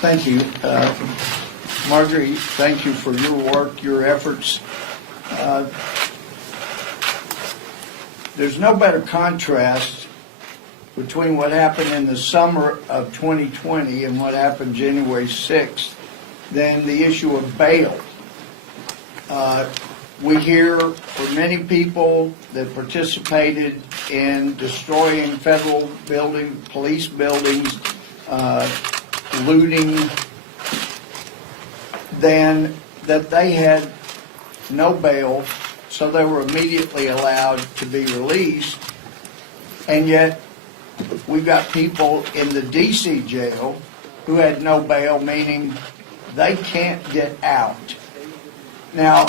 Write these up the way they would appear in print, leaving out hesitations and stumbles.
Thank you. Marjorie, thank you for your work, your efforts. There's no better contrast between what happened in the summer of 2020 and what happened January 6th than the issue of bail. We hear from many people that participated in destroying federal buildings, police buildings, looting, then that they had no bail, so they were immediately allowed to be released. And yet we've got people in the D.C. jail who had no bail, meaning they can't get out. Now,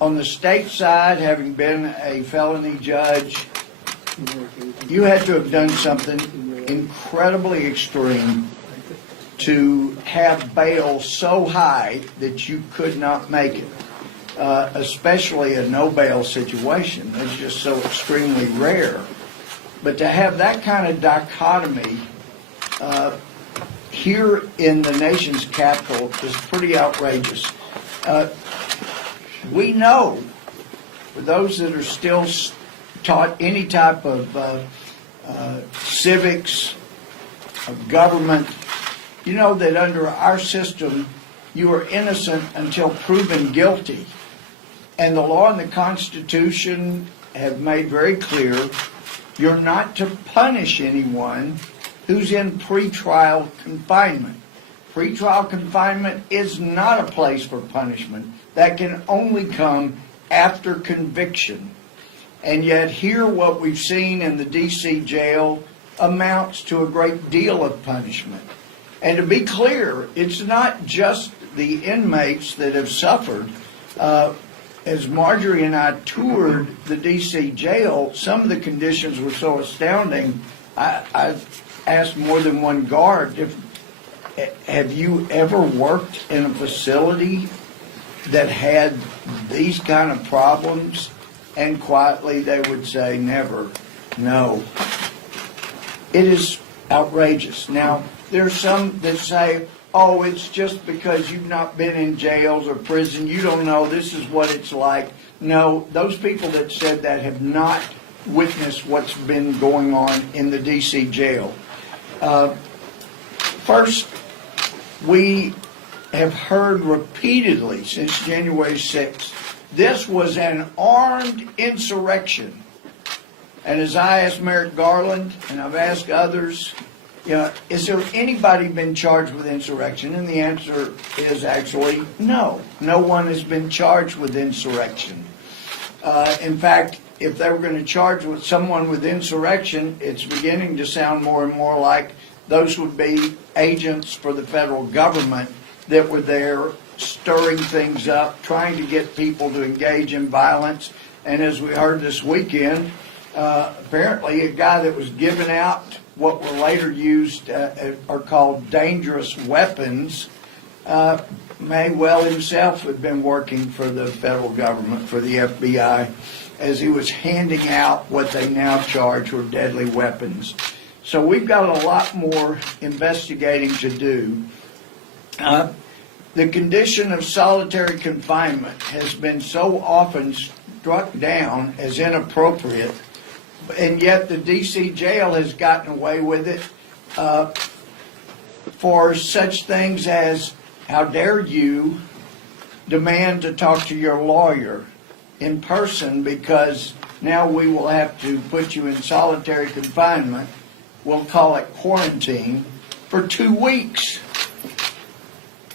on the state side, having been a felony judge, you had to have done something incredibly extreme to have bail so high that you could not make it, especially a no bail situation. It's just so extremely rare. But to have that kind of dichotomy here in the nation's capital is pretty outrageous. We know, for those that are still taught any type of civics, of government, you know that under our system, you are innocent until proven guilty. And the law and the Constitution have made very clear you're not to punish anyone who's in pretrial confinement. Pretrial confinement is not a place for punishment. That can only come after conviction. And yet here what we've seen in the D.C. jail amounts to a great deal of punishment. And to be clear, it's not just the inmates that have suffered. As Marjorie and I toured the D.C. jail, some of the conditions were so astounding, I asked more than one guard, have you ever worked in a facility that had these kind of problems? And quietly they would say, never, no. It is outrageous. Now, there's some that say, oh, it's just because you've not been in jails or prison, you don't know, this is what it's like. No, those people that said that have not witnessed what's been going on in the D.C. jail. First, we have heard repeatedly since January 6th, this was an armed insurrection. And as I asked Merrick Garland, and I've asked others, you know, is there anybody been charged with insurrection? And the answer is actually no. No one has been charged with insurrection. In fact, if they were going to charge with someone with insurrection, it's beginning to sound more and more like those would be agents for the federal government that were there stirring things up, trying to get people to engage in violence. And as we heard this weekend, apparently a guy that was giving out what were later used are called dangerous weapons may well himself have been working for the federal government, for the FBI, as he was handing out what they now charge were deadly weapons. So we've got a lot more investigating to do. The condition of solitary confinement has been so often struck down as inappropriate, and yet the D.C. jail has gotten away with it for such things as, how dare you demand to talk to your lawyer in person because now we will have to put you in solitary confinement, we'll call it quarantine, for 2 weeks.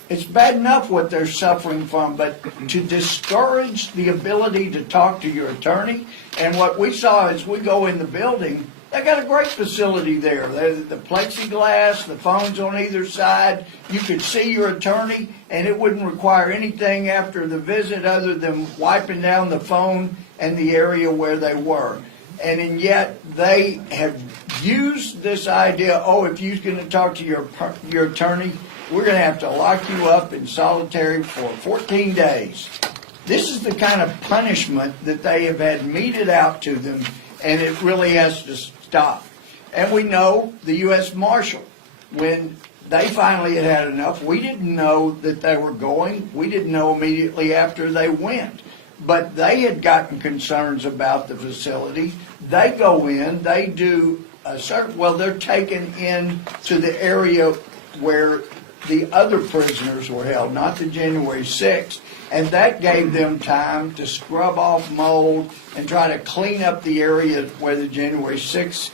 It's bad enough what they're suffering from, but to discourage the ability to talk to your attorney, and what we saw as we go in the building, they got a great facility there. The plexiglass, the phones on either side, you could see your attorney, and it wouldn't require anything after the visit other than wiping down the phone and the area where they were. And yet they have used this idea, oh, if you're going to talk to your attorney, we're going to have to lock you up in solitary for 14 days. This is the kind of punishment that they have had meted out to them, and it really has to stop. And we know the U.S. Marshal when they finally had enough, we didn't know that they were going. We didn't know immediately after they went. But they had gotten concerns about the facility. They go in, they do a certain, well, they're taken in to the area where the other prisoners were held, not the January 6th. And that gave them time to scrub off mold and try to clean up the area where the January 6th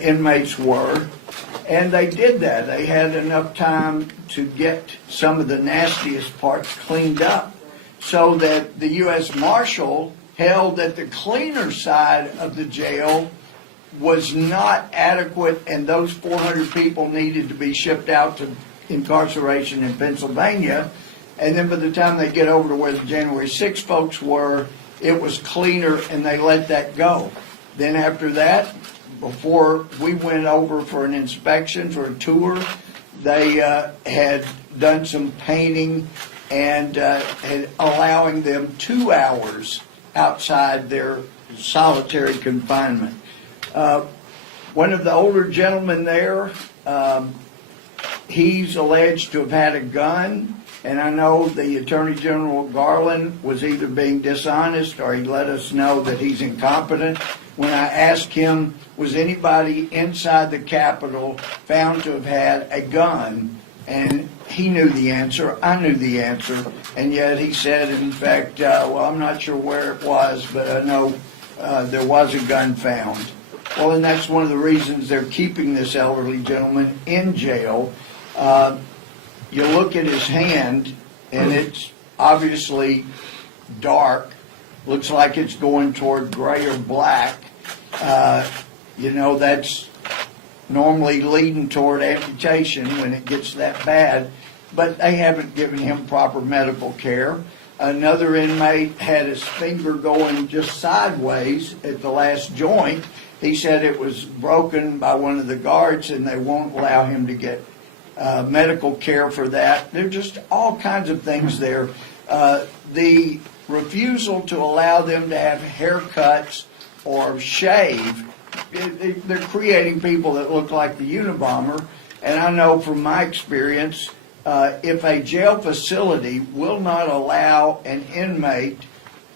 inmates were. And they did that. They had enough time to get some of the nastiest parts cleaned up, so that the U.S. Marshal held that the cleaner side of the jail was not adequate, and those 400 people needed to be shipped out to incarceration in Pennsylvania. And then by the time they get over to where the January 6 folks were, it was cleaner, and they let that go. Then after that, before we went over for an inspection, for a tour, they had done some painting and had allowing them 2 hours outside their solitary confinement. One of the older gentlemen there, he's alleged to have had a gun, and I know the Attorney General Garland was either being dishonest or he let us know that he's incompetent. When I asked him, was anybody inside the Capitol found to have had a gun? And he knew the answer, I knew the answer, and yet he said, in fact, well, I'm not sure where it was, but I know there was a gun found. Well, and that's one of the reasons they're keeping this elderly gentleman in jail. You look at his hand, and it's obviously dark, looks like it's going toward gray or black. That's normally leading toward amputation when it gets that bad, but they haven't given him proper medical care. Another inmate had his finger going just sideways at the last joint. He said it was broken by one of the guards, and they won't allow him to get medical care for that. There are just all kinds of things there. The refusal to allow them to have haircuts or shave, they're creating people that look like the Unabomber. And I know from my experience, if a jail facility will not allow an inmate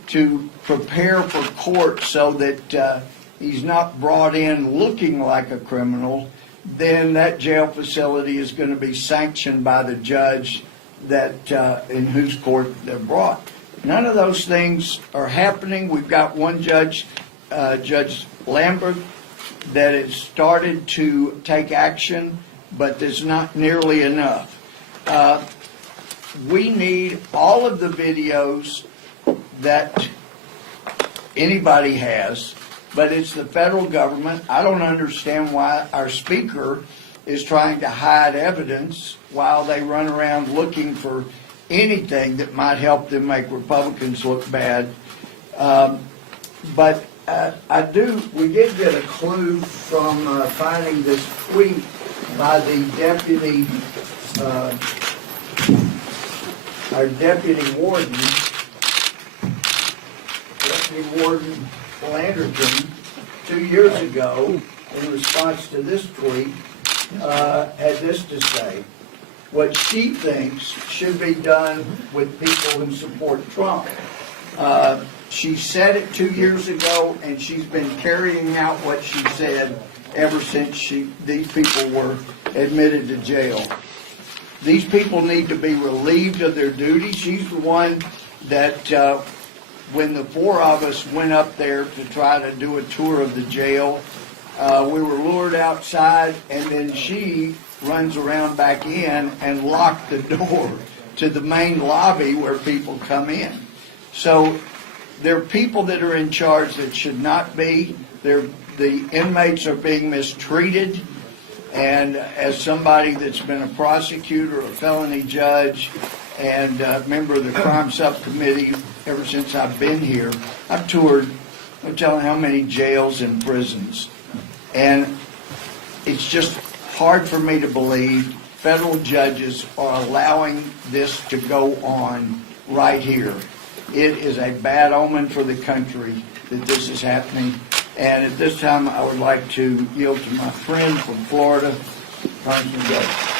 to prepare for court so that he's not brought in looking like a criminal, then that jail facility is going to be sanctioned by the judge that in whose court they're brought. None of those things are happening. We've got one judge, Judge Lambert, that has started to take action, but there's not nearly enough. We need all of the videos that anybody has, but it's the federal government. I don't understand why our speaker is trying to hide evidence while they run around looking for anything that might help them make Republicans look bad. But we did get a clue from finding this tweet by the deputy, our deputy warden Landerton, 2 years ago, in response to this tweet, had this to say: what she thinks should be done with people who support Trump. She said it 2 years ago, and she's been carrying out what she said ever since these people were admitted to jail. These people need to be relieved of their duty. She's the one that, when the four of us went up there to try to do a tour of the jail, we were lured outside, and then she runs around back in and locked the door to the main lobby where people come in. So there are people that are in charge that should not be. The inmates are being mistreated, and as somebody that's been a prosecutor, a felony judge, and a member of the crime subcommittee ever since I've been here, I've toured, I'm telling how many jails and prisons. And it's just hard for me to believe federal judges are allowing this to go on right here. It is a bad omen for the country that this is happening. And at this time, I would like to yield to my friend from Florida, Congressman Gilbert.